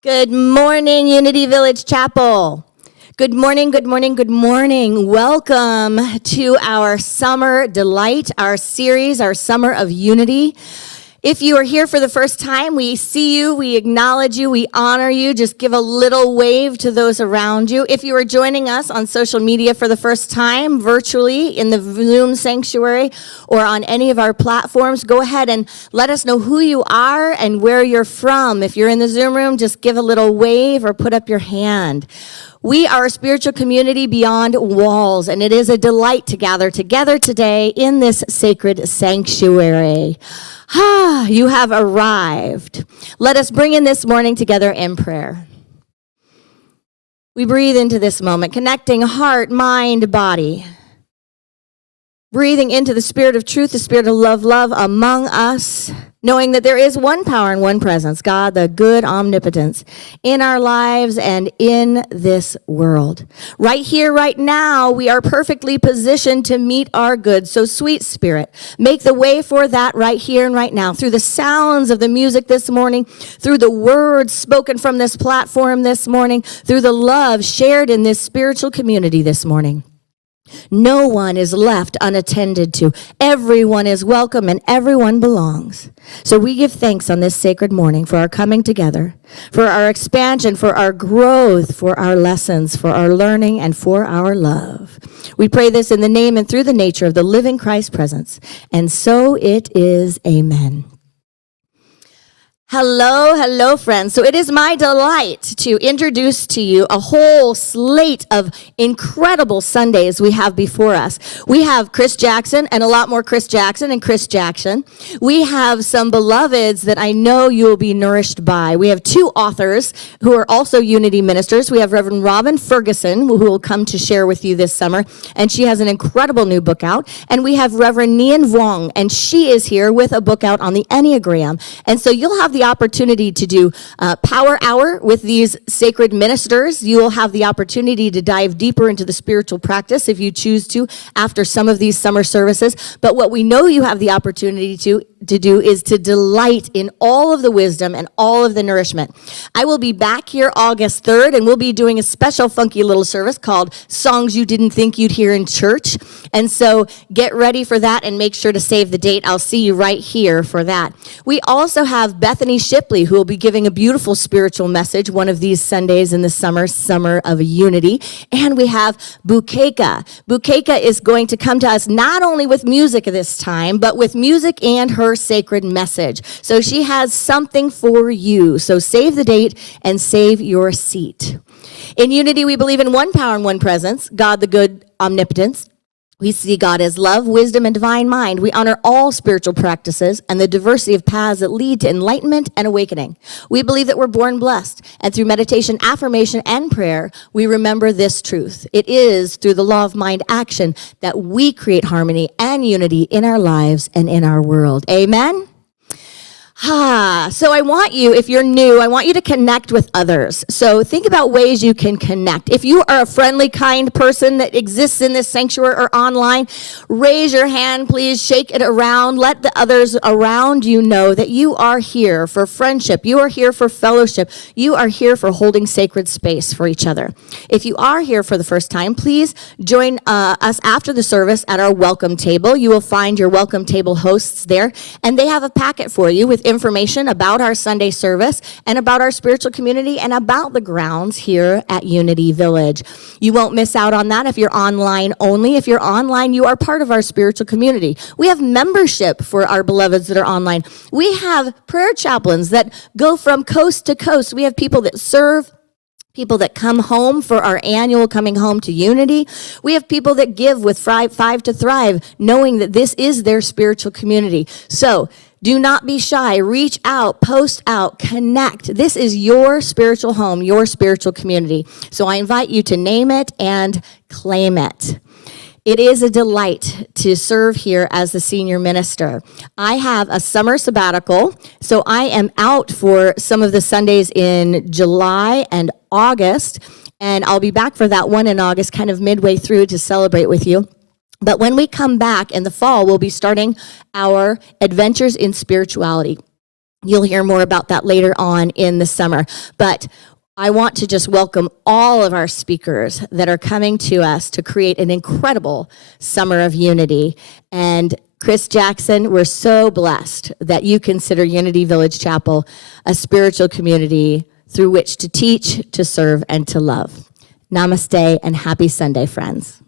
Good morning, Unity Village Chapel. Good morning, good morning, good morning. Welcome to our Summer Delight, our series, our Summer of Unity. If you are here for the first time, we see you, we acknowledge you, we honor you. Just give a little wave to those around you. If you are joining us on social media for the first time, virtually in the Zoom sanctuary or on any of our platforms, go ahead and let us know who you are and where you're from. If you're in the Zoom room, just give a little wave or put up your hand. We are a spiritual community beyond walls, and it is a delight to gather together today in this sacred sanctuary. You have arrived. Let us bring in this morning together in prayer. We breathe into this moment, connecting heart, mind, body. Breathing into the spirit of truth, the spirit of love among us, knowing that there is one power and one presence, God, the good omnipotence, in our lives and in this world. Right here, right now, we are perfectly positioned to meet our good. So, sweet Spirit, make the way for that right here and right now, through the sounds of the music this morning, through the words spoken from this platform this morning, through the love shared in this spiritual community this morning. No one is left unattended to. Everyone is welcome and everyone belongs. So we give thanks on this sacred morning for our coming together, for our expansion, for our growth, for our lessons, for our learning, and for our love. We pray this in the name and through the nature of the living Christ presence. And so it is. Amen. Hello, friends. So it is my delight to introduce to you a whole slate of incredible Sundays we have before us. We have Chris Jackson and a lot more Chris Jackson and Chris Jackson. We have some beloveds that I know you will be nourished by. We have two authors who are also Unity ministers. We have Reverend Robin Ferguson, who will come to share with you this summer, and she has an incredible new book out. And we have Reverend Nian Vuong, and she is here with a book out on the Enneagram. And so you'll have the opportunity to do Power Hour with these sacred ministers. You will have the opportunity to dive deeper into the spiritual practice if you choose to after some of these summer services. But what we know you have the opportunity to do is to delight in all of the wisdom and all of the nourishment. I will be back here August 3rd, and we'll be doing a special funky little service called Songs You Didn't Think You'd Hear in Church. And so get ready for that and make sure to save the date. I'll see you right here for that. We also have Bethany Shipley, who will be giving a beautiful spiritual message one of these Sundays in the summer of unity. And we have Bukeka. Bukeka is going to come to us not only with music this time, but with music and her sacred message. So she has something for you. So save the date and save your seat. In Unity, we believe in one power and one presence, God the good omnipotence. We see God as love, wisdom, and divine mind. We honor all spiritual practices and the diversity of paths that lead to enlightenment and awakening. We believe that we're born blessed, and through meditation, affirmation, and prayer, we remember this truth. It is through the law of mind action that we create harmony and unity in our lives and in our world. Amen? So I want you, if you're new, I want you to connect with others. So think about ways you can connect. If you are a friendly, kind person that exists in this sanctuary or online, raise your hand, please. Shake it around. Let the others around you know that you are here for friendship. You are here for fellowship. You are here for holding sacred space for each other. If you are here for the first time, please join us after the service at our welcome table. You will find your welcome table hosts there, and they have a packet for you with information about our Sunday service and about our spiritual community and about the grounds here at Unity Village. You won't miss out on that if you're online only. If you're online, you are part of our spiritual community. We have membership for our beloveds that are online. We have prayer chaplains that go from coast to coast. We have people that serve, people that come home for our annual Coming Home to Unity. We have people that give with Five to Thrive, knowing that this is their spiritual community. So do not be shy. Reach out, post out, connect. This is your spiritual home, your spiritual community. So I invite you to name it and claim it. It is a delight to serve here as the senior minister. I have a summer sabbatical, so I am out for some of the Sundays in July and August, and I'll be back for that one in August, kind of midway through to celebrate with you. But when we come back in the fall, we'll be starting our Adventures in Spirituality. You'll hear more about that later on in the summer. But I want to just welcome all of our speakers that are coming to us to create an incredible summer of unity. And Chris Jackson, we're so blessed that you consider Unity Village Chapel a spiritual community through which to teach, to serve, and to love. Namaste and happy Sunday, friends.